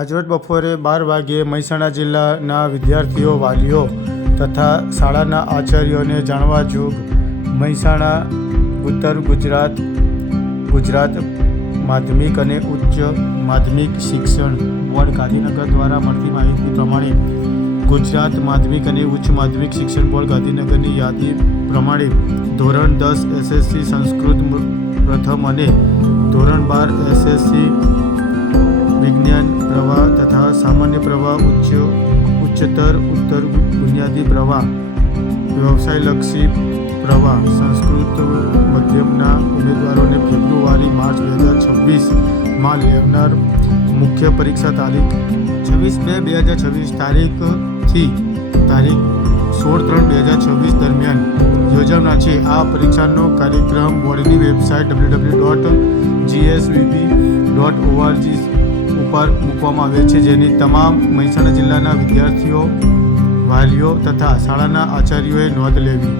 આજરોજ બપોરે 12 વાગ્યે મહેસાણા જિલ્લાના વિદ્યાર્થીઓ, વાલીઓ તથા શાળાના આચાર્યોને જાણવા જોગ મહેસાણા ઉત્તર ગુજરાત માધ્યમિક અને ઉચ્ચ માધ્યમિક શિક્ષણ બોર્ડ ગાંધીનગર દ્વારા મળતી માહિતી પ્રમાણે ગુજરાત માધ્યમિક અને ઉચ્ચ માધ્યમિક શિક્ષણ બોર્ડ ગાંધીનગરની યાદી પ્રમાણે ધોરણ 10 એસએસસી સંસ્કૃત પ્રથમ અને ધોરણ 12 એસએસસી વિજ્ઞાન પ્રવાહ તથા સામાન્ય પ્રવાહ ઉચ્ચતર બુનિયાદી પ્રવાહ વ્યવસાયલક્ષી પ્રવાહ સંસ્કૃત મધ્યમના ઉમેદવારોને ફેબ્રુઆરી-માર્ચ 2026માં લેનાર મુખ્ય પરીક્ષા તારીખ 26/2/2026 તારીખથી તારીખ 16/3/2026 દરમિયાન યોજાનાર છે. આ પરીક્ષાનો કાર્યક્રમ બોર્ડની વેબસાઇટ www.gsvb.org ઉપર મૂકવામાં આવે છે, જેની તમામ મહેસાણા જિલ્લાના વિદ્યાર્થીઓ, વાલીઓ તથા શાળાના આચાર્યોએ નોંધ લેવી.